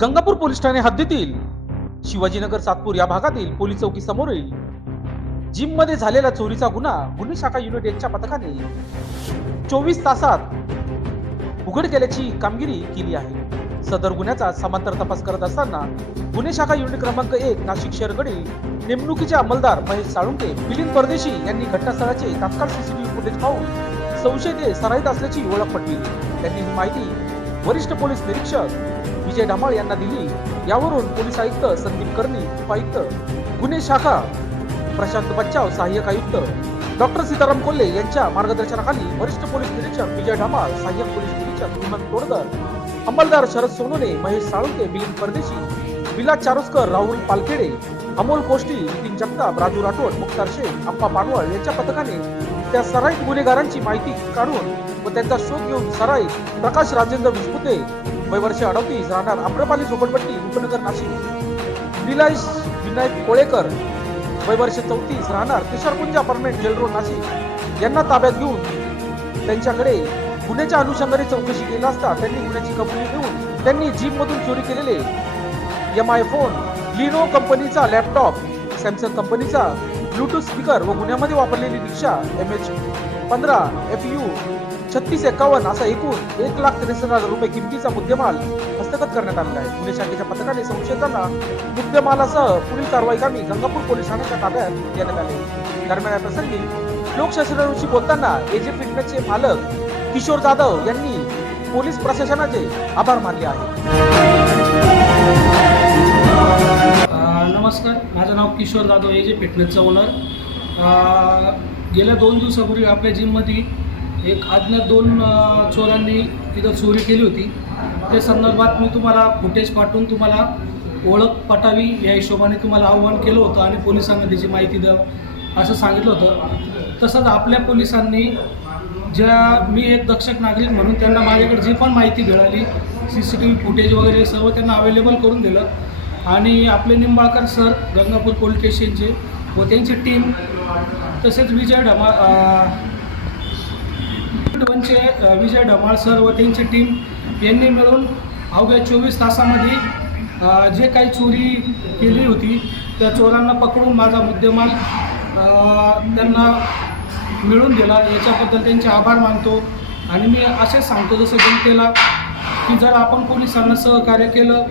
Gangapur police Thane हद्दीतील शिवाजीनगर सातपूर या भागातील पोलीस चौकी समोरील जिम मध्ये झालेला चोरीचा गुन्हे शाखा युनिट 1 च्या पथकाने 24 तासात उघड केल्याची कामगिरी केली आहे। सदर गुन्ह्याचा समांतर तपास करत असताना गुन्हे शाखा युनिट क्रमांक 1 नाशिक शहरकडील नेमणुकीचे अंमलदार महेश साळुंके मिलिंद परदेशी यांनी घटनास्थळाचे तात्काळ सीसीटीव्ही फुटेज पाहून संशयित सराईत असल्याची ओळख पटविली। त्यांनी ही माहिती वरिष्ठ पोलीस निरीक्षक विजय ढमाळ यांना दिली। यावरून पोलीस आयुक्त संदीप कर्णी, उपायुक्त गुन्हे शाखा प्रशांत बच्चाव, सहाय्यक आयुक्त डॉक्टर सीताराम कोल्हे यांच्या मार्गदर्शनाखाली वरिष्ठ पोलीस निरीक्षक विजय ढमाळ, सहाय्यक पोलीस निरीक्षक हेमंत तोडकर, अंमलदार शरद सोनोने, महेश साळुंके, मिलिंद परदेशी, विलास चारोस्कर, राहुल पालखेडे, अमोल कोष्टी, नितीन जगताप, राजू राठोड, मुक्तार शेख, अप्पा पानवळ यांच्या पथकाने त्या सराईत गुन्हेगारांची माहिती काढून व त्यांचा शोध घेऊन सराईत प्रकाश राजेंद्र विस्पुते, वय वर्ष 38, राहणार आम्रपाली झोपडपट्टी, उपनगर नाशिक, निलेश विनायक कोळेकर, वय वर्ष 34, राहणार तुषारपुंज अपार्टमेंट, जेल रोड, नाशिक यांना ताब्यात घेऊन त्यांच्याकडे गुन्ह्याच्या अनुषंगाने चौकशी केली असता त्यांनी गुन्ह्याची कबुली देऊन त्यांनी जीप मधून चोरी केलेले MI फोन, लिनो कंपनीचा लॅपटॉप, सॅमसंग कंपनीचा ब्लूटूथ स्पीकर व गुन्ह्यामध्ये वापरलेली रिक्षा MH15 FU 3651 असा एकूण 1,63,000 रुपये किमतीचा मुद्देमाल हस्तगत करण्यात आलेला आहे। गुन्हे शाखेच्या पथकाने संशयितांना मुद्देमालासह पुढील कारवाई कामी गंगापूर पोलीस ठाण्याच्या ताब्यात देण्यात आले। दरम्यान या प्रसंगी लोकशाहीशी बोलताना AJ फिटनेसचे मालक किशोर जाधव यांनी पोलीस प्रशासनाचे आभार मानले आहेत। नमस्कार, माझं नाव किशोर जाधव, AJ फिटनेसचा ओनर। गेल्या 2 दिवसापूर्वी आपल्या जिममध्ये एक अज्ञात 2 चोरांनी इथं चोरी केली होती। त्या संदर्भात मी तुम्हाला फुटेज पाठवून तुम्हाला ओळख पटावी या हिशोबाने तुम्हाला आव्हान केलं होतं आणि पोलिसांना त्याची माहिती द्यावं असं सांगितलं होतं। तसंच आपल्या पोलिसांनी मी एक दक्षक नागरिक म्हणून त्यांना माझ्याकडे जी पण माहिती मिळाली, CCTV फुटेज वगैरे सर्व त्यांना अवेलेबल करून दिलं आणि आपले निंबाळकर सर गंगापूर पोलीस स्टेशनचे व त्यांची टीम, तसेच विजय ढमाळ सर व त्यांची टीम यांनी मिळून अवघ्या 24 तासामध्ये जे काही चोरी केली होती त्या चोरांना पकडून माझा मुद्देमाल त्यांना मिळून दिला। याच्याबद्दल त्यांचे आभार मानतो आणि मी असेच सांगतो जसं जनतेला की जर आपण पोलिसांना सहकार्य केलं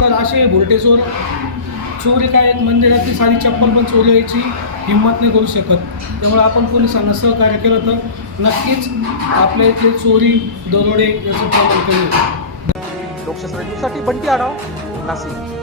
तर असे भुरटे चोरी काय मंदिरातली साधी चप्पल पण चोरी यायची हिंमत नाही करू शकत। त्यामुळे आपण पोलिसांना सहकार्य केलं तर नक्कीच आपल्या इथले चोरी दरोडे याचं प्रमाण कमी होईल। लोकशाहीसाठी बंटी आढाव, नाशिक।